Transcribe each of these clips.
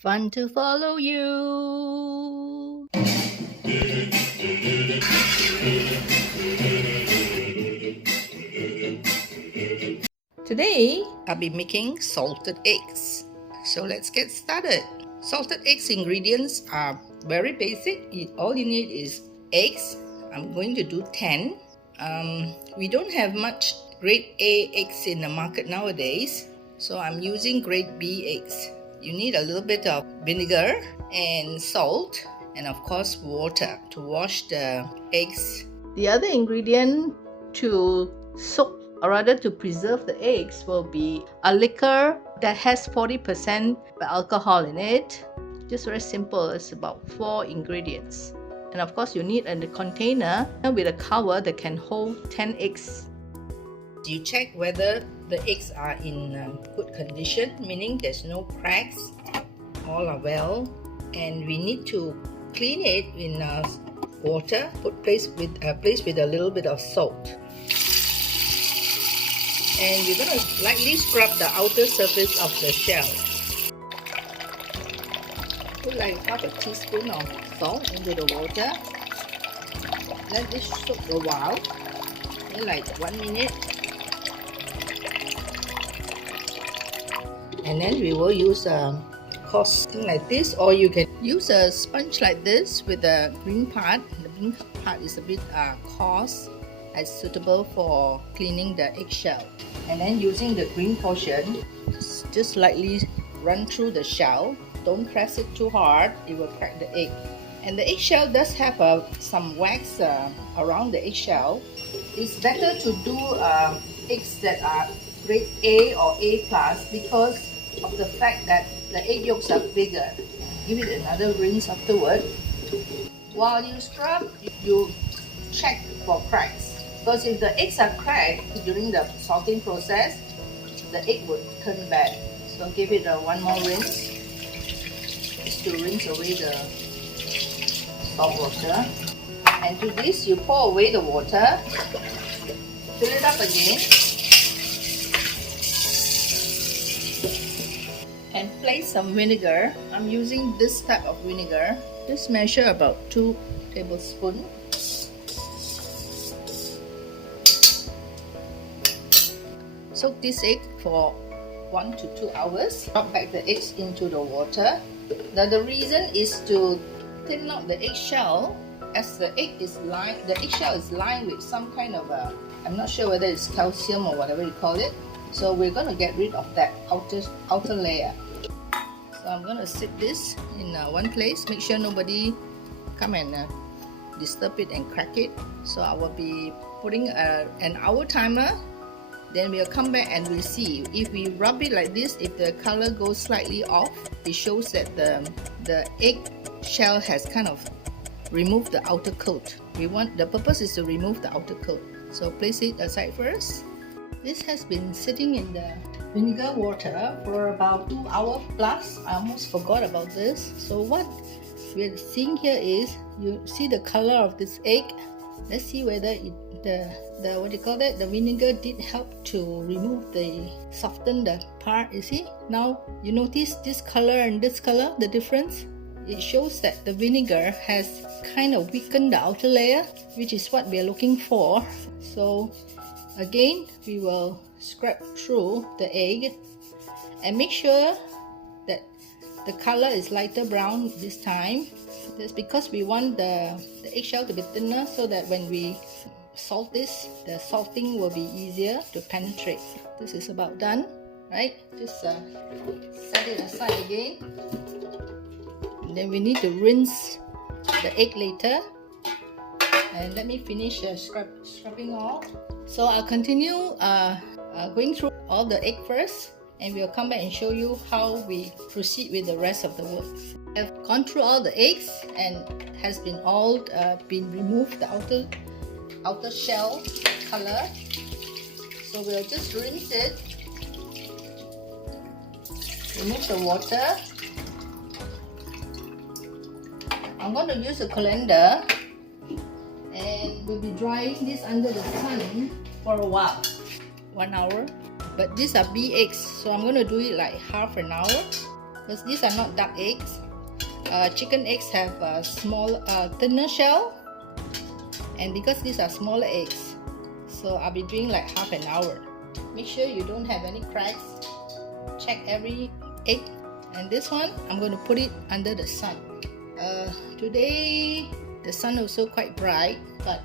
Fun to follow you. Today, I'll be making salted eggs. So let's get started. Salted eggs ingredients are very basic. All you need is eggs. I'm going to do 10. We don't have much grade A eggs in the market nowadays, so I'm using grade B eggs. You need a little bit of vinegar and salt and of course water to wash the eggs. The other ingredient to soak or rather to preserve the eggs will be a liquor that has 40% alcohol in it. Just very simple. It's about 4 ingredients. And of course you need a container with a cover that can hold 10 eggs. You check whether the eggs are in good condition, meaning there's no cracks, all are well, and we need to clean it in water, placed with a little bit of salt. And we're going to lightly scrub the outer surface of the shell. Put like half a teaspoon of salt into the water. Let this soak a while, like 1 minute. And then we will use a coarse thing like this, or you can use a sponge like this with the green part. The green part is a bit coarse, as suitable for cleaning the eggshell. And then using the green portion, just lightly run through the shell. Don't press it too hard, it will crack the egg. And the eggshell does have some wax around the eggshell. It's better to do eggs that are grade A or A plus because of the fact that the egg yolks are bigger. Give it another rinse afterward. While you scrub, you check for cracks. Because if the eggs are cracked during the salting process, the egg would turn bad. So give it one more rinse, just to rinse away the salt water. And to this, you pour away the water, fill it up again, and place some vinegar. I'm using this type of vinegar. Just measure about 2 tablespoons. Soak this egg for 1 to 2 hours. Drop back the eggs into the water. Now the reason is to thin out the eggshell, as the eggshell is lined with some kind of I'm not sure whether it's calcium or whatever you call it. So we're going to get rid of that outer layer. So I'm going to sit this in one place. Make sure nobody come and disturb it and crack it. So I will be putting an hour timer. Then we'll come back and we'll see. If we rub it like this, if the color goes slightly off, it shows that the egg shell has kind of removed the outer coat. The purpose is to remove the outer coat. So place it aside first. This has been sitting in the vinegar water for about 2 hours plus. I almost forgot about this. So what we're seeing here is, you see the color of this egg. Let's see whether the vinegar did help to soften the part. You see, now you notice this color and this color, the difference. It shows that the vinegar has kind of weakened the outer layer, which is what we are looking for. So again, we will scrub through the egg and make sure that the color is lighter brown this time. That's because we want the eggshell to be thinner, so that when we salt this, the salting will be easier to penetrate. This is about done, right? Just set it aside again. And then we need to rinse the egg later. And let me finish scrubbing all. So I'll continue going through all the egg first, and we'll come back and show you how we proceed with the rest of the work. I've gone through all the eggs and has been removed the outer shell color. So we'll just rinse it, remove the water. I'm going to use a colander, and we'll be drying this under the sun for a while, 1 hour. But these are B eggs, so I'm going to do it like half an hour. because these are not duck eggs. Chicken eggs have a small, thinner shell, and because these are smaller eggs, so I'll be doing like half an hour. Make sure you don't have any cracks. Check every egg. And this one, I'm going to put it under the sun. Today the sun also quite bright, but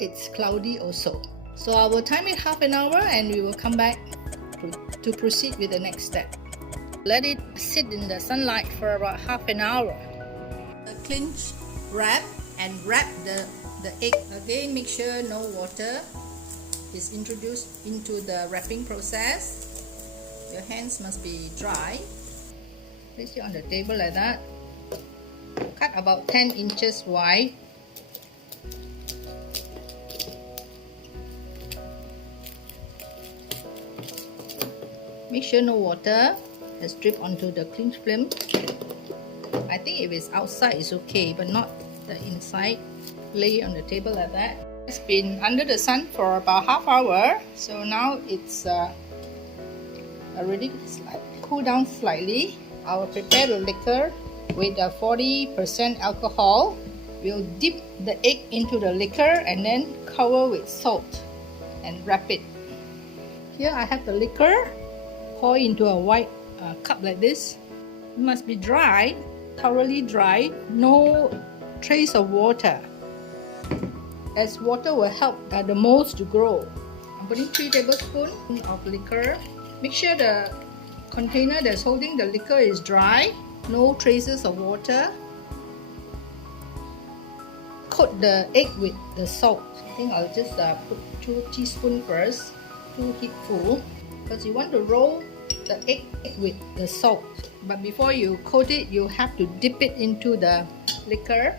it's cloudy also. So I will time it half an hour and we will come back to proceed with the next step. Let it sit in the sunlight for about half an hour. A clinch wrap and wrap the egg. Again, make sure no water is introduced into the wrapping process. Your hands must be dry. Place it on the table like that. Cut about 10 inches wide. Make sure no water has dripped onto the cling film. I think if it's outside it's okay, but not the inside. Lay it on the table like that. It's been under the sun for about half hour, so now it's already cooled down slightly. I will prepare the liquor with a 40% alcohol. We'll dip the egg into the liquor and then cover with salt and wrap it. Here I have the liquor. Pour into a white cup like this. It must be dry, thoroughly dry, no trace of water, as water will help the molds to grow. I'm putting 3 tablespoons of liquor. Make sure the container that's holding the liquor is dry, no traces of water. Coat the egg with the salt. I think I'll just put 2 teaspoons first, 2 heapful, because you want to roll the egg with the salt. But before you coat it, you have to dip it into the liquor.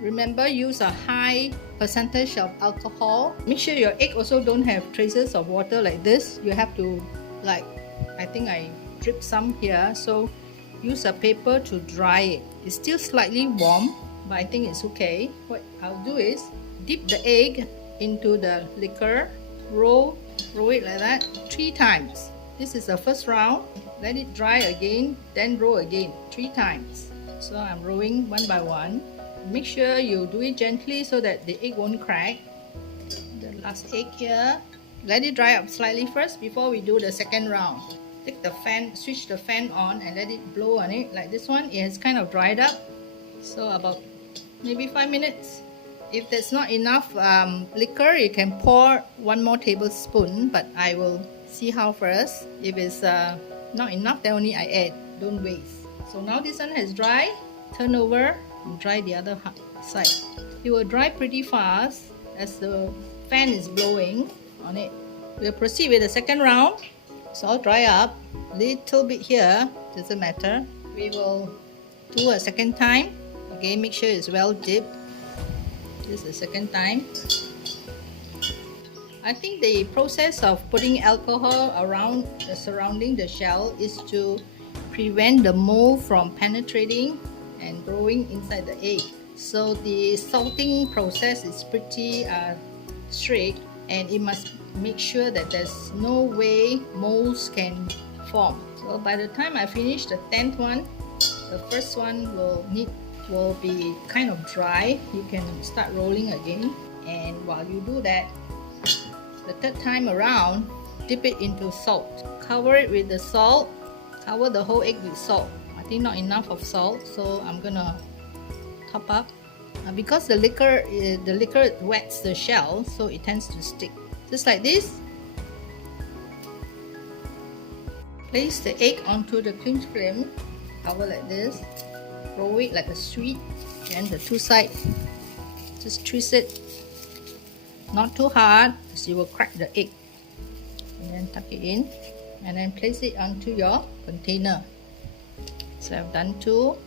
Remember, use a high percentage of alcohol. Make sure your egg also don't have traces of water like this. You have to, like, I think I drip some here, so use a paper to dry it. It's still slightly warm, but I think it's okay. What I'll do is dip the egg into the liquor, roll it like that 3 times. This is the first round. Let it dry again, then roll again 3 times. So I'm rolling one by one. Make sure you do it gently so that the egg won't crack. The last egg here. Let it dry up slightly first before we do the second round. Take the fan, switch the fan on and let it blow on it. Like this one, it has kind of dried up. So about maybe 5 minutes. If there's not enough liquor, you can pour 1 more tablespoon, but I will see how first. If it's not enough, then only I add. Don't waste. So now this one has dried. Turn over and dry the other side. It will dry pretty fast as the fan is blowing on it. We'll proceed with the second round. It's all dry up. Little bit here, doesn't matter. We will do a second time. Again, make sure it's well dipped. This is the second time. I think the process of putting alcohol around surrounding the shell is to prevent the mold from penetrating and growing inside the egg. So the salting process is pretty strict, and it must make sure that there's no way molds can form. So by the time I finish the 10th one, the first one will be kind of dry. You can start rolling again, and while you do that, the 3rd time around, dip it into salt. Cover it with the salt. Cover the whole egg with salt. I think not enough of salt, so I'm gonna top up. Because the liquor wets the shell, so it tends to stick. Just like this. Place the egg onto the cling film. Cover like this. Roll it like a sweet, and the 2 sides. Just twist it. Not too hard, because you will crack the egg. And then tuck it in, and then place it onto your container. So I've done 2.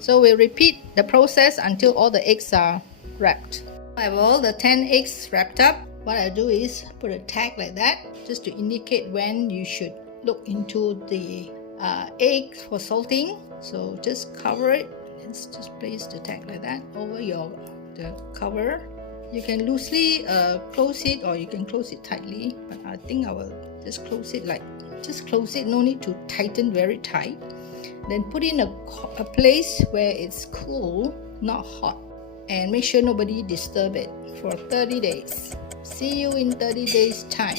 So we'll repeat the process until all the eggs are wrapped. I have all the 10 eggs wrapped up. What I do is put a tag like that, just to indicate when you should look into the egg for salting. So just cover it. Let's just place the tag like that over the cover. You can loosely close it, or you can close it tightly, but I think I will just close it, no need to tighten very tight. Then put in a place where it's cool, not hot, and make sure nobody disturb it for 30 days. See you in 30 days time.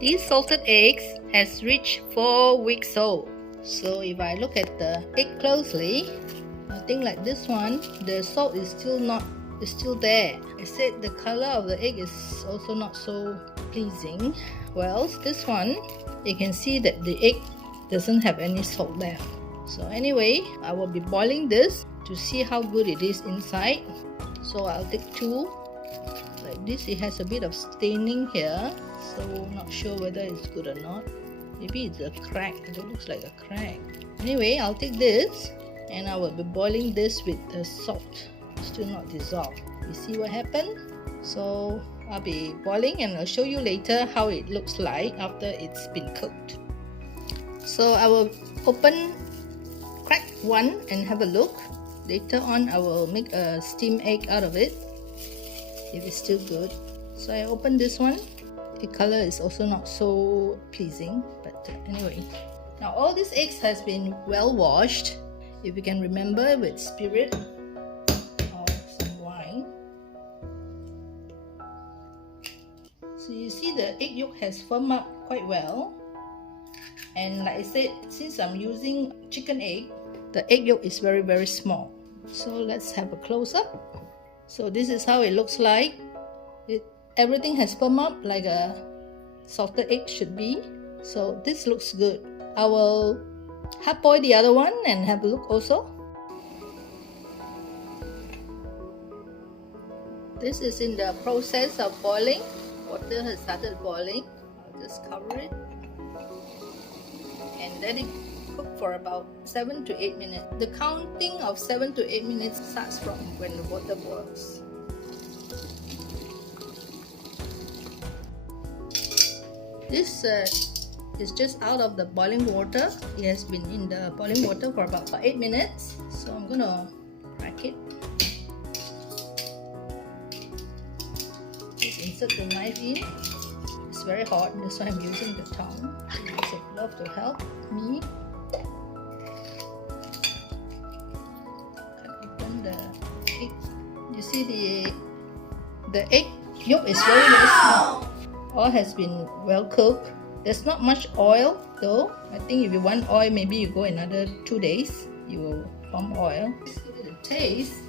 These salted eggs has reached 4 weeks old. So if I look at the egg closely, I think like this one, the salt is still there. I said the color of the egg is also not so pleasing. Well, this one, you can see that the egg doesn't have any salt there. So anyway, I will be boiling this to see how good it is inside. So I'll take 2 like this. It has a bit of staining here, so not sure whether it's good or not. Maybe it's a crack. It looks like a crack. Anyway, I'll take this and I will be boiling this with the salt. Still not dissolved. You see what happened? So I'll be boiling and I'll show you later how it looks like after it's been cooked. So I will crack one and have a look. Later on I will make a steamed egg out of it if it's still good. So I open this one. The color is also not so pleasing, but anyway. Now all these eggs has been well washed, if you can remember, with spirit or some wine. So you see the egg yolk has firmed up quite well. And like I said, since I'm using chicken egg, the egg yolk is very, very small. So let's have a close-up. So this is how it looks like. Everything has firmed up like a salted egg should be. So this looks good. I will half boil the other one and have a look also. This is in the process of boiling. Water has started boiling. I'll just cover it and let it cook for about 7 to 8 minutes. The counting of 7 to 8 minutes starts from when the water boils. This is just out of the boiling water. It has been in the boiling water for about 8 minutes. So I'm gonna crack it. Just insert the knife in. It's very hot, that's why I'm using the tongue. Use a glove to help me. Cut open the egg. You see the egg yolk is very, very small. All has been well cooked. There's not much oil though. I think if you want oil, maybe you go another 2 days. You will form oil. Let's give it a taste.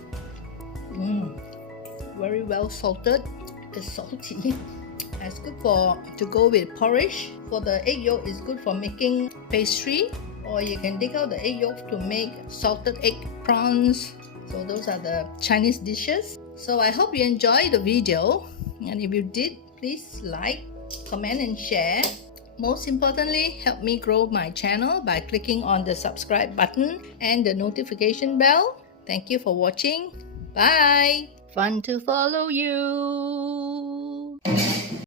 Very well salted. It's salty. It's good to go with porridge. For the egg yolk, it's good for making pastry, or you can dig out the egg yolk to make salted egg prawns. So those are the Chinese dishes. So I hope you enjoyed the video, and if you did, please like, comment and share. Most importantly, help me grow my channel by clicking on the subscribe button and the notification bell. Thank you for watching. Bye! Fun to follow you!